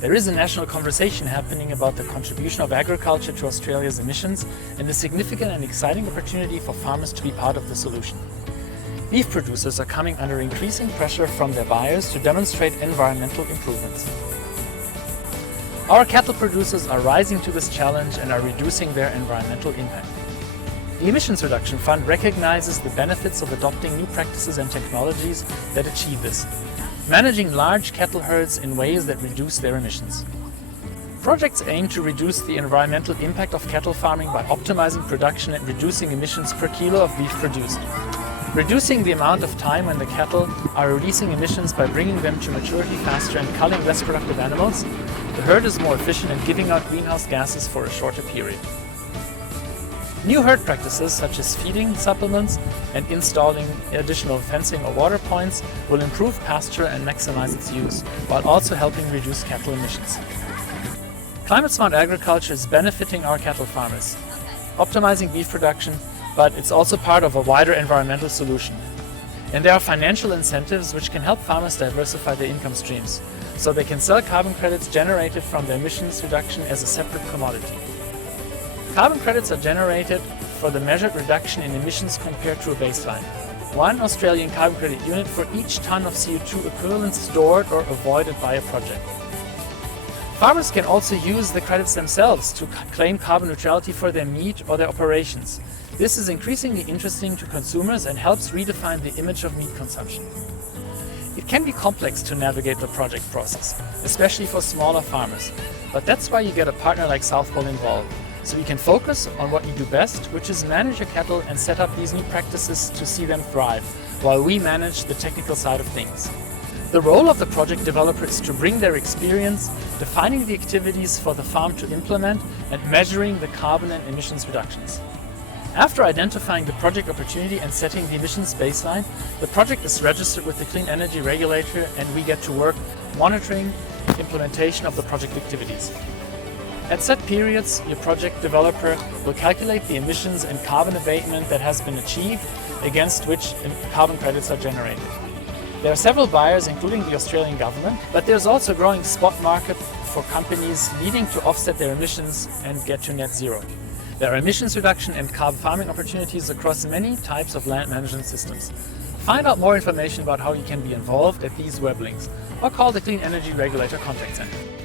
There is a national conversation happening about the contribution of agriculture to Australia's emissions and a significant and exciting opportunity for farmers to be part of the solution. Beef producers are coming under increasing pressure from their buyers to demonstrate environmental improvements. Our cattle producers are rising to this challenge and are reducing their environmental impact. The Emissions Reduction Fund recognizes the benefits of adopting new practices and technologies that achieve this, managing large cattle herds in ways that reduce their emissions. Projects aim to reduce the environmental impact of cattle farming by optimizing production and reducing emissions per kilo of beef produced. Reducing the amount of time when the cattle are releasing emissions by bringing them to maturity faster and culling less productive animals, the herd is more efficient in giving out greenhouse gases for a shorter period. New herd practices such as feeding supplements and installing additional fencing or water points will improve pasture and maximize its use, while also helping reduce cattle emissions. Climate-smart agriculture is benefiting our cattle farmers, optimizing beef production, but it's also part of a wider environmental solution. And there are financial incentives which can help farmers diversify their income streams, so they can sell carbon credits generated from their emissions reduction as a separate commodity. Carbon credits are generated for the measured reduction in emissions compared to a baseline. 1 Australian carbon credit unit for each ton of CO2 equivalent stored or avoided by a project. Farmers can also use the credits themselves to claim carbon neutrality for their meat or their operations. This is increasingly interesting to consumers and helps redefine the image of meat consumption. It can be complex to navigate the project process, especially for smaller farmers, but that's why you get a partner like South Pole involved. So you can focus on what you do best, which is manage your cattle and set up these new practices to see them thrive, while we manage the technical side of things. The role of the project developer is to bring their experience, defining the activities for the farm to implement, and measuring the carbon and emissions reductions. After identifying the project opportunity and setting the emissions baseline, the project is registered with the Clean Energy Regulator and we get to work monitoring implementation of the project activities. At set periods, your project developer will calculate the emissions and carbon abatement that has been achieved against which carbon credits are generated. There are several buyers, including the Australian government, but there's also a growing spot market for companies needing to offset their emissions and get to net zero. There are emissions reduction and carbon farming opportunities across many types of land management systems. Find out more information about how you can be involved at these web links or call the Clean Energy Regulator Contact Center.